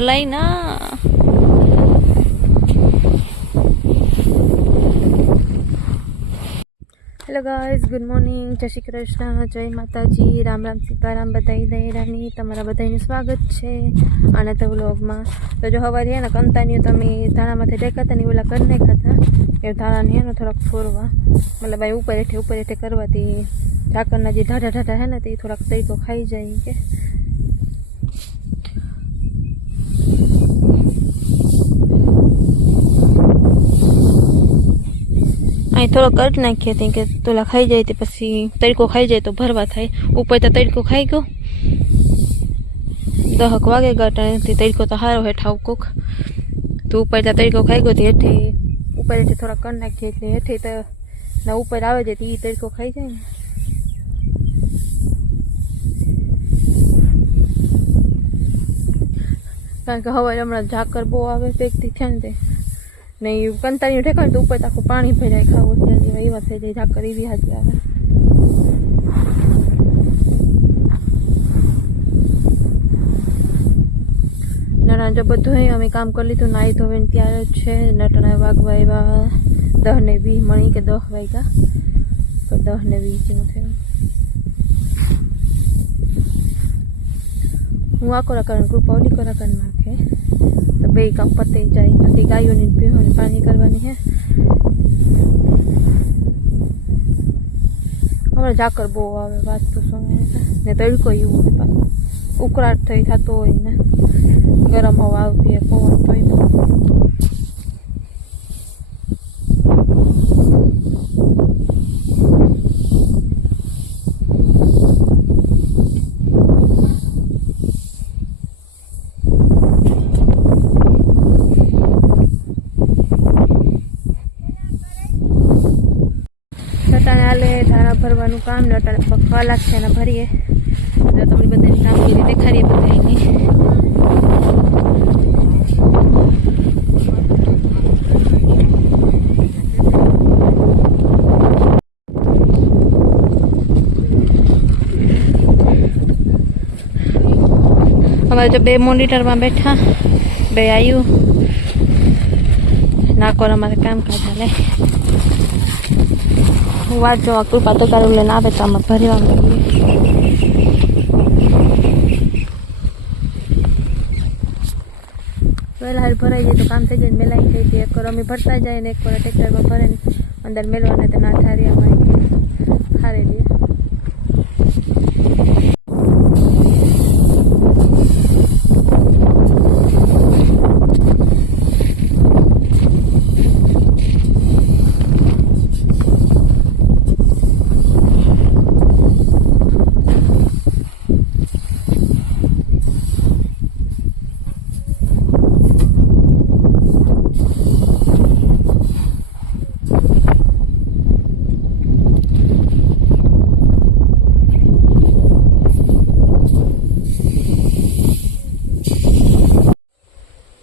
हलाई ना। Hello guys, good morning, जय श्री कृष्ण, जय माताजी, राम राम सीताराम, बधाई दहेरानी तमारा बधाईનું સ્વાગત છે આના તો વ્લોગમાં। તો જો હવારે હે ને કંતાનીઓ તમે ધાણામાંથી ટેકાતા ને ઓલા કરી નાખ્યા હતા એ ધાણાને હે ને થોડાક ફોરવા મતલબ આ ઉપર હેઠે કરવાથી ઢાંકણના જે ઢાઢા ઢાઢા હે ને તે થોડાક તરીકો ખાઈ જાય કે અહીં થોડો કટ નાખીએ હતી કે તોલા ખાઈ જાય તે પછી તરીકો ખાઈ જાય તો ભરવા થાય। ઉપર તો તરીકો ખાઈ ગયો 10 વાગે ગટાથી તરીકો તો સારો હેઠા કોક તો ઉપર તો તરીકો ખાઈ ગયો હેઠે ઉપર હેઠે થોડા કટ નાખીએ એટલે હેઠે તો ના ઉપર આવે છે એ તરીકો ખાઈ જાય ને। કારણ કે હવે હમણાં ઝાકર બહુ આવે પેકથી છે ને તે नहीं कंतानी ठेका तो ऊपर आखो पानी भराय खावो त्यारे एवा थई जाय झाकर एवी हाथी आवे। नाना जो बधुंय अमे काम कर लीधुं नाई धोईने त्यारे ज छे। नटना वागवा एवा 10 ने 20 मणी के 10 वाग्या तो 10 ने 20 जेवुं थयुं। हूँ आकोरा करण कृपा ओली कोरा कर नाखे तो बे काम पते जाए बाकी गायों ने पीहों ने पानी करवानी है। हमारे जाकर बो आवे बात तो समय ने तड़को एवो है पास उकळाट थई थतो होय ने गरम हवा आवती है पवन तोय तो धारा भरवानुं काम नटा कलाक छे ने भरीए जो तमने बधाने कामगीरी देखाડીએ બધાની। हमारे जो बे मोनिटर में बैठा बे आयु नाकोर हमारे काम काज हाले વાત જો કૃપા તો તારું લઈને આવે તો આમાં ભરવા માંડીએ। વહેલા હાર ભરાઈ જાય તો કામ થઈ જાય મેલાઈ જાય તો એક અમી ભરતા જાય ને એક વાર ટ્રેક્ટરમાં ભરે અંદર મેલવાને તો ના ઠારિયામાં હારે દે।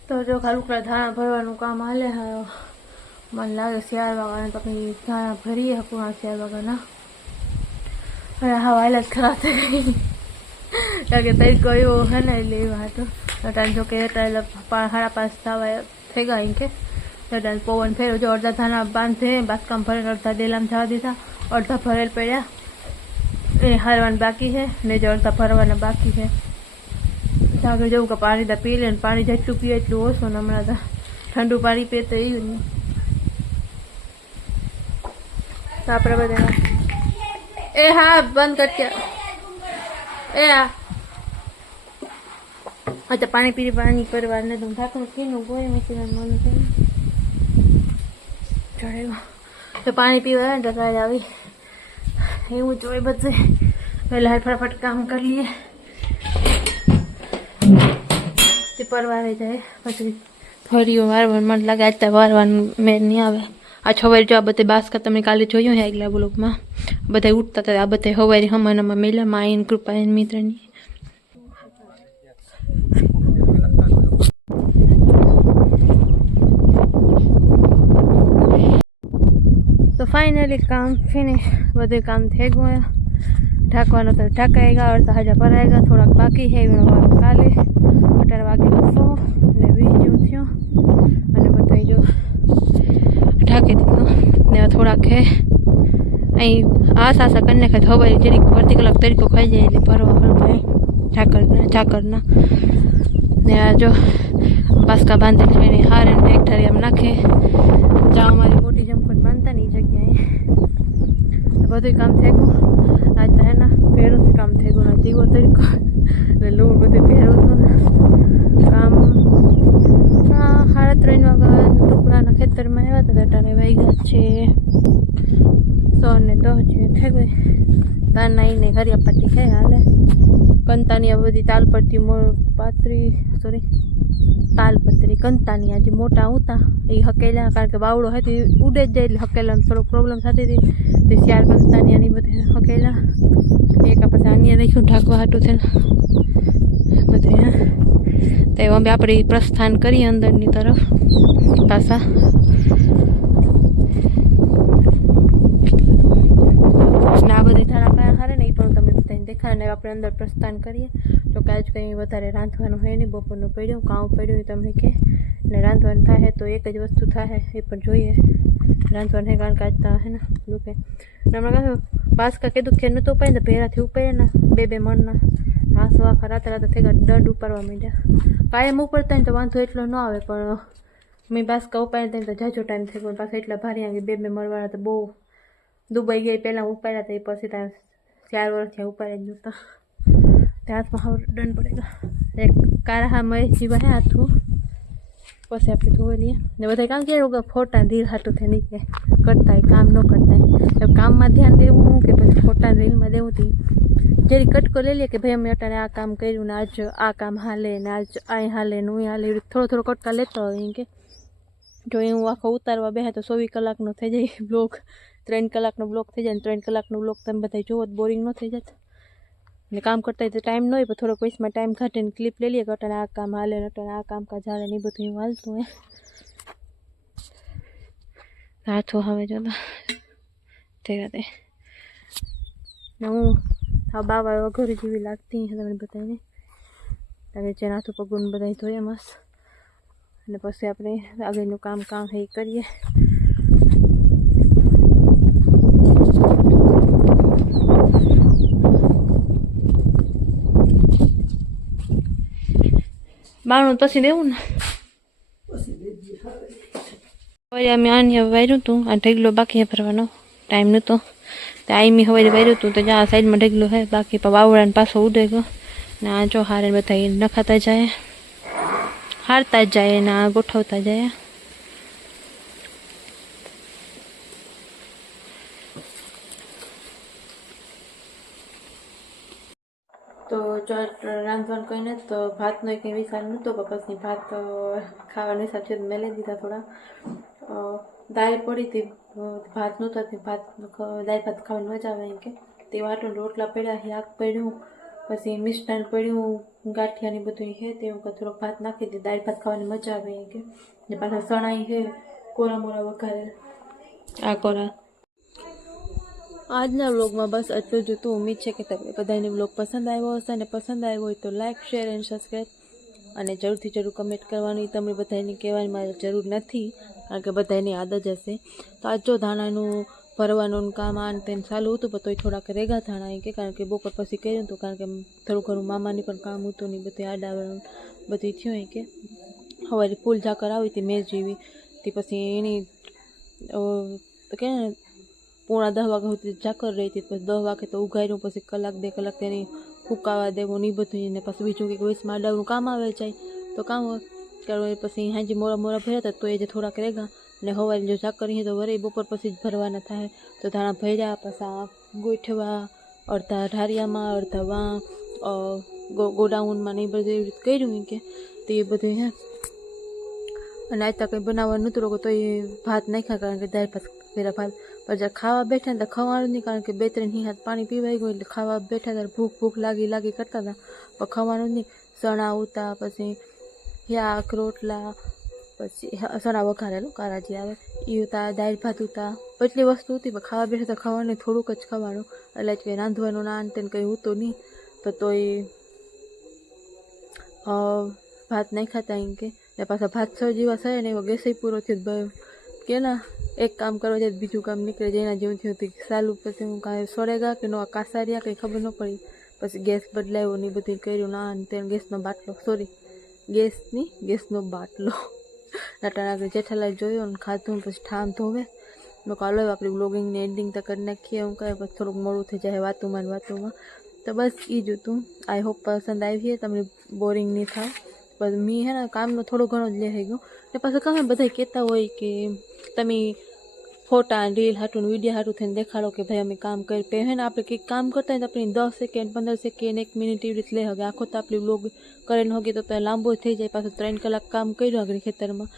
तो जो खालुकड़ा धाणा भरवानुं काम हाले है मन लागे 4 वाग्याना तो कहीं धाणा भरीए पूरा 4 वाग्याना। अरे हाँ हालत खराब थई गई कारण के तरीको एवो है ने એટલે એ વાત टाइम जो के 5:30 થવા થઈ ગયા કે टाइम पवन फेरो जो अर्धा धाणा बांधे बांधकाम भरे अर्धा डेलाम जवा दीधा अर्धा भरेल पड्या ए हारवान बाकी है ने जो अर्धा भरवाना बाकी है। आगे जવું કે પાણી દા પી લે પાણી જેટલું પીએ એટલું ઓછું ને હમણાં ઠંડુ પાણી પીએ તો એવું નહીં તો આપણે બધા એ હા બંધ કરકે એ હા अच्छा पानी पी पानी परिवार ने तुम ठाकुर पीनू गोई मशीन मन चढ़ेगा तो पानी पीवा तो काज આવી એવું જોઈ બધે પહેલા ફટાફટ કામ કરી લઈએ परवारे जाए पछी फरियो वारवान मन लगे आज तो वारवान मेर नहीं आवे। आ छवारे जो आ बधे बास्का तमे काले जोयो है अगला ब्लॉग में बधाई उठता था आ बधे हवारे हमारा मेला माइन कृपा मित्रनी। तो फाइनली काम फिनिश बधु काम थे गयो। ढाकवानो तो ढकाएगा और हजा भराएगा थोड़ा बाकी है काले 18 વાગે ગયો ને 20 જેવું થયો અને બધા જો ઢાંકી દીધું ને થોડાક હે અહીં આશા કરીને ખાય હવાઈ જરીક અડધી કલાક તરીકો ખાઈ જાય એટલે ભરવા ભાઈ ઝાકરના ને આ જો બાસકા બાંધેલી એની હાર એને એક ઠારી આમ નાખે જ્યાં અમારી મોટી જમખોટ બાંધતા ને એ જગ્યાએ બધું કામ થઈ ગયું આજ તો હે ને પહેરું કામ થઈ ગયું ને જીવો તરીકો એટલે લૂણ બધું પહેરવું હતું ને કામ 3:30 વાગ્યા ટુકડાના ખેતરમાં આવ્યા હતા અટાણે વાગ્યા છે 100 ને 10 જેવું થઈ ગઈ તાર નાઈને હરિયા પાટી ખાઈ હાલે કંતાની આ બધી તાલપત્રી કંતાની આજે મોટા હતા એ હકેલા કારણ કે બાવડો હતી ઉડે જ જાય એટલે હકેલામાં થોડોક પ્રોબ્લેમ થતી હતી તે શિયાર કંતાની આની બધી હકેલા એક પછી અન્ય રાખ્યું ઢાંકવા હાટું છે ને બધું તો અમે આપણે પ્રસ્થાન કરીએ અંદરની તરફ પાછા આ બધી થાણા કયા હારે ને એ પણ તમને બધાને દેખાડે ને આપણે અંદર પ્રસ્થાન કરીએ તો કે આજ કંઈ વધારે રાંધવાનું હોય નહીં બપોરનું પડ્યું કામ પડ્યું તમને કે ને રાંધવાનું થાય તો એક જ વસ્તુ થાય એ પણ જોઈએ રાંધવાનું હે કારણ કે આજ તો હે ને દુખે હમણાં કહ્યું બાસકા કીધું ખેર નહોતું ઉપાય ને ભેરાથી ઉપાડે ને બે મણના હાથ આખા રાતે થઈ ગયા દંડ ઉપાડવા માંડ્યા કાયમ ઉપડતા ને તો વાંધો એટલો ન આવે પણ મેં બાસકા ઉપાડ્યા તો જાજો ટાઈમ થઈ ગયો પાછા એટલા ભારી આવી બે મળવાના તો બહુ દુબઈ ગઈ પહેલાં ઉપાડ્યા હતા એ પછી ત્યાં 4 વર્ષથી ઉપાડ્યા જ નહોતા ત્યાં હાથમાં હવે દંડ પડેલા એક કારા હા મય જીવા હે હાથું પછી આપણે ધોઈ લઈએ ને બધા કામ કે ફોટા રીલ હાટું થાય નહીં કે કરતા કામ ન કરતા કામમાં ધ્યાન દેવું કે પછી ફોટા રીલમાં દેવું હતી જરી કટકો લઈ લે કે ભાઈ અમે અત્યારે આ કામ કર્યું ને આજ આ કામ હાલે ને આજ અહીં હાલે ને હું હાલે થોડો કટકા લેતો હોય એમ કે જો હું આખો ઉતારવા બેસે તો 24 કલાકનો થઈ જાય બ્લોગ 3 કલાકનો બ્લોગ થઈ જાય ને 3 કલાકનો બ્લોગ તમે બધા જોવો તો બોરિંગ ન થઈ જાય ને કામ કરતા હોય તો ટાઈમ ન હોય પણ થોડોક વયસમાં ટાઈમ કાઢીને ક્લિપ લઈ લઈએ કે અટાણે આ કામ હાલે ને અટાણે આ કામકાજ હાલે ને એ બધું હું હાલતું હોય હાથો હવે જોતા તે રાતે ને હું આ બાવા ઘર જેવી લાગતી તમને બધાને તમે જે નાથું પગું બધા ધોયા મસ્ત અને પછી આપણે આગળનું કામ એ કરીએ બાણું પછી દેવું ને હવે અમે આને વાર્યું હતું આ ઢગલો બાકી ભરવાનો ટાઈમ નહોતો તો આઈમી હવે વાર્યું હતું તો જ્યાં સાઈડમાં ઢગલો હે બાકી પણ વાવડાને પાછો ઉડે ગયો ને આ જો હારે બધા નખાતા જાય હારતા જ જાય ને આ ગોઠવતા જાય તો જો રાંધવાનું કંઈ નથી તો ભાતનો કંઈ વિચાર નહોતો પછી ભાત ખાવાનો હિસાબ છે મેં લઈ દીધા થોડા દાળ પડી હતી ભાત નહોતો ભાત દાળ ભાત ખાવાની મજા આવે એમ કે તે વાટું રોટલા પડ્યા શાક પડ્યું પછી મિષ્ટાન પડ્યું ગાંઠિયાની બધું છે તે થોડોક ભાત નાખી દે દાળ ભાત ખાવાની મજા આવે એમ કે ને પાછા સણાઈ છે કોરા મોરા વઘારે આ કોરા આજના વ્લોગમાં બસ એટલું જ હતું ઉમ્મીદ છે કે તમને બધાને વ્લોગ પસંદ આવ્યો હશે અને પસંદ આવ્યો હોય તો લાઇક શેર એન્ડ સબસ્ક્રાઈબ અને જરૂર કમેન્ટ કરવાની તમને બધાને કહેવાની મારે જરૂર નથી કારણ કે બધાની આદત જ હશે તો આજ જો ધાણાનું ભરવાનું કામ આને તેને ચાલુ હતું પણ તોય થોડાક રેગા ધાણા એમ કે કારણ કે બપોર પછી કર્યું હતું કારણ કે થોડું ઘણું મામાની પણ કામ હતું ને બધું આડાવવાનું બધું થયું એમ કે સવારે ફૂલ ઝાકર આવી હતી મેં જેવી તે પછી એની કે 9:30 વાગ્યા સુધી ઝાકર રહી હતી પછી 10 વાગે તો ઉઘાડ્યું પછી 1-2 કલાક તેની ફૂંકાવા દેવું ને બધું ને પછી બીજું કંઈક વયસમાં આડાવનું કામ આવે જાય તો કામ કરવા પછી હાજી મોરા ભર્યા હતા તો એ જે થોડાક રેગા ને હવારે જો ઝાકર તો વરે બપોર પછી જ ભરવાના થાય તો ધાણા ભર્યા પાછા ગોઠવા અડધા ઢારિયામાં અડધા ગોડાઉનમાં ને એ બધું એવી રીતે કર્યું કે તે એ બધું હે અને આજ કંઈ બનાવવાનું નહોતું લોકો તો એ ભાત નાખ્યા કારણ કે દાળ ભાત પેલા ભાત પછી ખાવા બેઠા ને તો ખવાનું નહીં કારણ કે 2-3 હાથ પાણી પીવાઈ ગયું એટલે ખાવા બેઠા ત્યારે ભૂખ લાગી કરતા હતા પણ ખાવાનું જ નહીં ચણા ઉતા પછી શાક રોટલા પછી ચણા વઘારેલું કારા જે આવે એ ઉતા દાળ ભાત ઉતા એટલી વસ્તુ હતી પણ ખાવા બેઠા તો ખાવાનું થોડુંક જ ખાવાનું એટલે જ કંઈ રાંધવાનું ના તેને કંઈ હતું નહીં તો તોય ભાત નહીં ખાતા એમ કે ને પાછા ભાત સર જેવા સરે ને એવો ગેસય પૂરો થયો ભાઈ કે ના એક કામ કરવા જાય બીજું કામ નીકળે જાય એના જેવું થયું ચાલુ પછી હું કાંઈ સોરેગા કે નો કાસારિયા કંઈ ખબર ન પડી પછી ગેસ બદલાયો ને બધું કર્યું ના અને તેને ગેસનો બાટલો ગેસનો બાટલો નાટા આગળ જેઠાલાલ જોયો ને ખાધું પછી ઠામ ધોવે મેં કહો હાલો આપણી બ્લોગિંગની એન્ડિંગ તો કરી નાખીએ હું કહે પછી થોડુંક મોડું થઈ જાય વાતુમાં તો બસ એ જ હતું આઈ હોપ પસંદ આવી છે તમને બોરિંગ નહીં થાય બસ મેં હે ને કામનો થોડો ઘણો જ લેવાઈ ગયો ને પાછું કામે બધા કહેતા હોય કે તમે ફોટા રીલ હાટું વિડીયો હાટું થઈને દેખાડો કે ભાઈ અમે કામ કરી પે હે ને આપણે કંઈક કામ કરતા હોય તો આપણે 10 સેકન્ડ 15 સેકન્ડ 1 મિનિટ એવી રીતે લે હવે આખો તો આપણી બ્લોગ કરીને હોગી તો લાંબો થઈ જાય પાછું 3 કલાક કામ કર્યું આગળ ખેતરમાં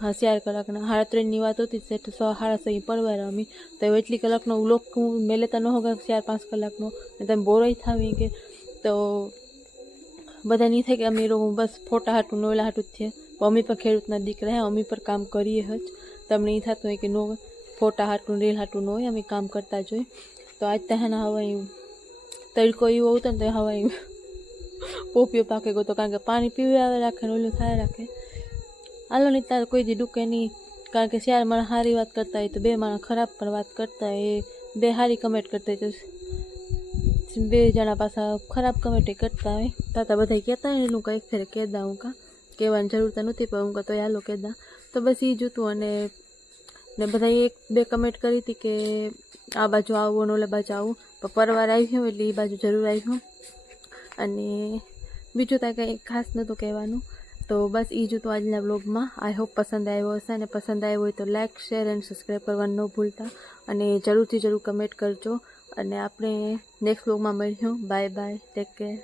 હા 4 કલાકના 3:30ની વાત હતી સેટ 6:30 પડવા અમે તો એટલી કલાકનો વ્લોગ મેં લેતા ન હોગા 4-5 કલાકનો ને તમે બોરાઈ થાવી કે તો બધા નહીં થાય કે અમે લોકો બસ ફોટા હાટું નોલા હાટું જ છે અમે પણ ખેડૂતના દીકરા હે અમે પણ કામ કરીએ જ તમને એ થતું હોય કે નો ફોટા હાટું રીલ હાટું ન હોય અમે કામ કરતા જોઈએ તો આજ ત્યાં હવાઈ તડકો એવો હતો ને તો હવાઈ પોપિયો પાકે ગયો તો કારણ કે પાણી પીવડાવે રાખે ને ઓલું થાય રાખે હાલો નહીં તાર કોઈ દી ડૂકે નહીં કારણ કે 4 માણસ સારી વાત કરતા હોય તો 2 માણસ ખરાબ પણ વાત કરતા હોય 2 સારી કમેન્ટ કરતા હોય તો 2 જણા પાછા ખરાબ કમેન્ટ કરતા હોય તાતા બધા કહેતા હોય એનું કંઈક ફેર કહેતા હું કાં કહેવાની જરૂર તો નહોતી પણ હું કહું તો હાલો કહેતા તો બસ એ જ હતું અને ને બધા 1-2 કમેન્ટ કરી હતી કે આ બાજુ આવું ને ઓલા બાજુ આવું પણ પરવાર આવ્યું એટલે એ બાજુ જરૂર આવ્યું અને બીજું ત્યાં કંઈ ખાસ નહોતું કહેવાનું તો બસ એ જ હતું આજના બ્લોગમાં આઈ હોપ પસંદ આવ્યો હશે અને પસંદ આવ્યો હોય તો લાઇક શેર એન્ડ સબસ્ક્રાઈબ કરવાનું ન ભૂલતા અને જરૂર કમેન્ટ કરજો અને આપણે નેક્સ્ટ બ્લોગમાં મળીશું બાય ટેક કેર